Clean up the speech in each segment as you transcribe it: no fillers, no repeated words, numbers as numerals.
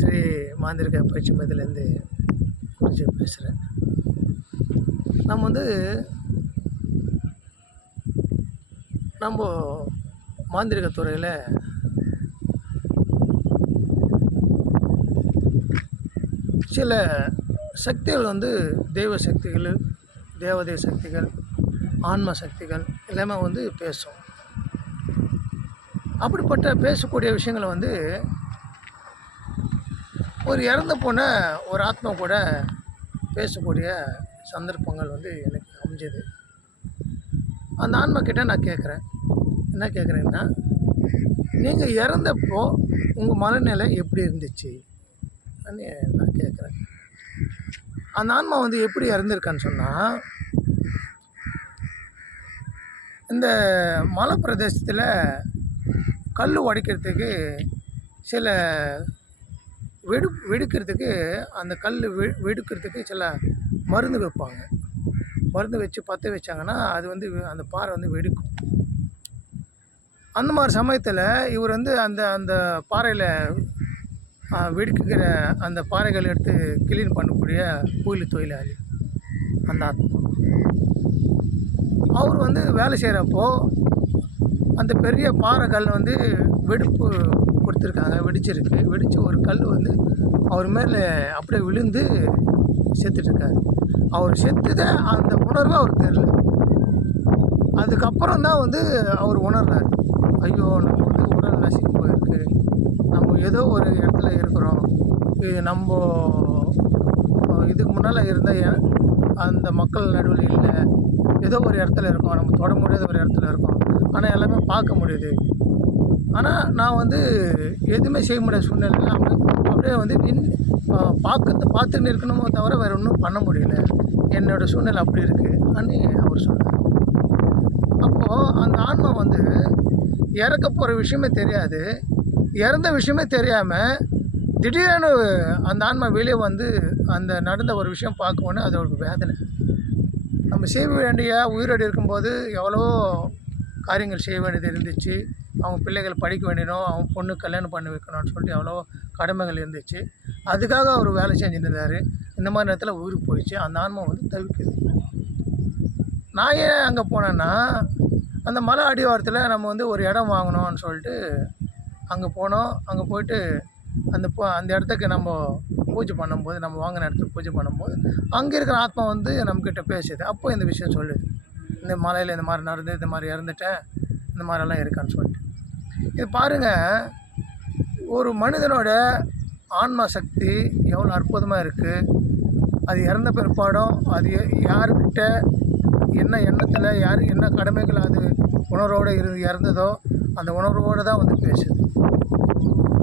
ஸ்ரீ மாந்திரிக பயிற்சி மையத்திலேருந்து குறிச்சி பேசுகிறேன். நம்ம மாந்திரிக துறையில் சில சக்திகள் தெய்வ சக்திகள், தேவதை சக்திகள், ஆன்ம சக்திகள் எல்லாமே பேசும். அப்படிப்பட்ட பேசக்கூடிய விஷயங்களை ஒரு இறந்து போன ஒரு ஆத்மா கூட பேசக்கூடிய சந்தர்ப்பங்கள் எனக்கு அமைஞ்சது. அந்த ஆன்மா கிட்ட நான் கேட்குறேன், என்ன கேட்குறேன்னா, நீங்கள் இறந்தப்போ உங்கள் மனநிலை எப்படி இருந்துச்சு நான் கேட்குறேன். அந்த ஆன்மா எப்படி இறந்துருக்கான்னு சொன்னால், இந்த மலை பிரதேசத்தில் கல் உடைக்கிறதுக்கு சில வெடிக்கிறதுக்கு அந்த கல் வெடிக்கிறதுக்கு சில மருந்து வைப்பாங்க. மருந்து வச்சு பற்ற வச்சாங்கன்னா அது அந்த பாறை வெடிக்கும். அந்த மாதிரி சமயத்தில் இவர் அந்த அந்த பாறையில் வெடிக்கிற அந்த பாறைகள் எடுத்து கிளீன் பண்ணக்கூடிய கூலி தொழிலாளி அந்த ஆத்மா. அவர் வேலை செய்கிறப்போ அந்த பெரிய பாறை கல் வெடிப்பு கொடுத்துருக்காங்க, வெடித்து ஒரு கல் அவர் மேலே அப்படியே விழுந்து செத்துட்ருக்காரு. அவர் செத்துதை அந்த உணர்வு அவருக்கு தெரியல. அதுக்கப்புறம் தான் அவர் உணர்றார், ஐயோ நம்ம உடல் நசுங்கி போயிருக்கு, நம்ம ஏதோ ஒரு இடத்துல இருக்கிறோம், நம்ம இதுக்கு முன்னால் இருந்த அந்த மக்கள் நடுவில் இல்லை, ஏதோ ஒரு இடத்துல இருக்கோம், நம்ம தொட முடியாத ஒரு இடத்துல இருக்கோம், ஆனால் எல்லாமே பார்க்க முடியுது. ஆனால் நான் எதுவுமே செய்ய முடியாத சூழ்நிலையில் அப்படியே பார்த்துன்னு இருக்கணுமோ தவிர வேறு ஒன்றும் பண்ண முடியல, என்னோடய சூழ்நிலை அப்படி இருக்குது அப்படின்னு அவர் சொன்னார். அப்போது அந்த ஆன்மா இறக்க போகிற விஷயமே தெரியாது, இறந்த விஷயமே தெரியாமல் திடீரென அந்த ஆன்மா வெளியே அந்த நடந்த ஒரு விஷயம் பார்க்கணுன்னு அது ஒரு வேதனை. நம்ம செய்ய வேண்டிய உயிரோடு இருக்கும்போது எவ்வளோ காரியங்கள் செய்ய வேண்டியது இருந்துச்சு. அவங்க பிள்ளைகள் படிக்க வேண்டியணும், அவங்க பொண்ணு கல்யாணம் பண்ணி வைக்கணும்னு சொல்லிட்டு எவ்வளோ கடமைகள் இருந்துச்சு. அதுக்காக அவர் வேலை செஞ்சுட்டு இருந்தார். இந்த மாதிரி நேரத்தில் ஊருக்கு போயிடுச்சு. அந்த ஆன்மா தவிக்குது. நான் ஏன் அங்கே போனேன்னா, அந்த மலை அடிவாரத்தில் நம்ம ஒரு இடம் வாங்கணும்னு சொல்லிட்டு அங்கே போனோம். அங்கே போயிட்டு அந்த இடத்துக்கு நம்ம பூஜை பண்ணும்போது, நம்ம வாங்கின இடத்துக்கு பூஜை பண்ணும்போது அங்கே இருக்கிற ஆத்மா நம்மக்கிட்ட பேசுது. அப்போ இந்த விஷயம் சொல்லுது, இந்த மலையில் இந்த மாதிரி நடந்து, இந்த மாதிரி இறந்துட்டேன், இந்த மாதிரிலாம் இருக்கான்னு சொல்லிட்டு. இது பாருங்கள், ஒரு மனிதனோட ஆன்மா சக்தி எவ்வளோ அற்புதமாக இருக்குது. அது இறந்த பிற்பாடும் அது யாருக்கிட்ட என்ன எண்ணத்தில் யார் என்ன கடமைகள் அது உணர்வோடு இறந்ததோ அந்த உணர்வோடு தான் பேசுது.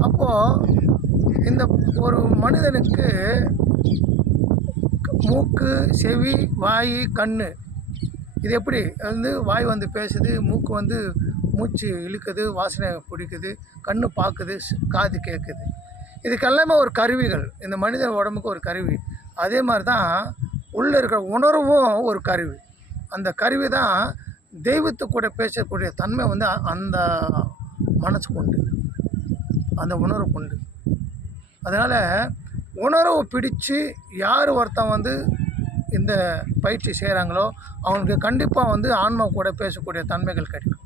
அப்போது இந்த ஒரு மனிதனுக்கு மூக்கு, செவி, வாய், கண், இது எப்படி வாய் பேசுது, மூக்கு மூச்சு இழுக்குது, வாசனை பிடிக்குது, கண் பார்க்குது, காது கேட்குது. இதுக்கெல்லாமே ஒரு கருவிகள். இந்த மனிதன் உடம்புக்கு ஒரு கருவி. அதே மாதிரி தான் உள்ளே இருக்கிற உணர்வும் ஒரு கருவி. அந்த கருவி தான் தெய்வத்து கூட பேசக்கூடிய தன்மை அந்த மனசுக்கு உண்டு, அந்த உணர்வு உண்டு. அதனால் உணர்வை பிடிச்சு யார் ஒருத்தன் இந்த பயிற்சி செய்கிறாங்களோ அவங்களுக்கு கண்டிப்பாக ஆன்மா கூட பேசக்கூடிய தன்மைகள் கிடைக்கும்.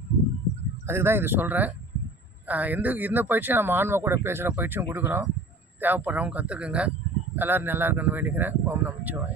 அதுக்கு தான் இது சொல்கிறேன். இந்த பயிற்சியும் நம்ம ஆன்மா கூட பேசுகிற பயிற்சியும் கொடுக்குறோம். தேவைப்படுறவங்க கற்றுக்குங்க. எல்லோரும் நல்லா இருக்குன்னு வேண்டிக்கிறேன். ஓம் நமச்சிவாய.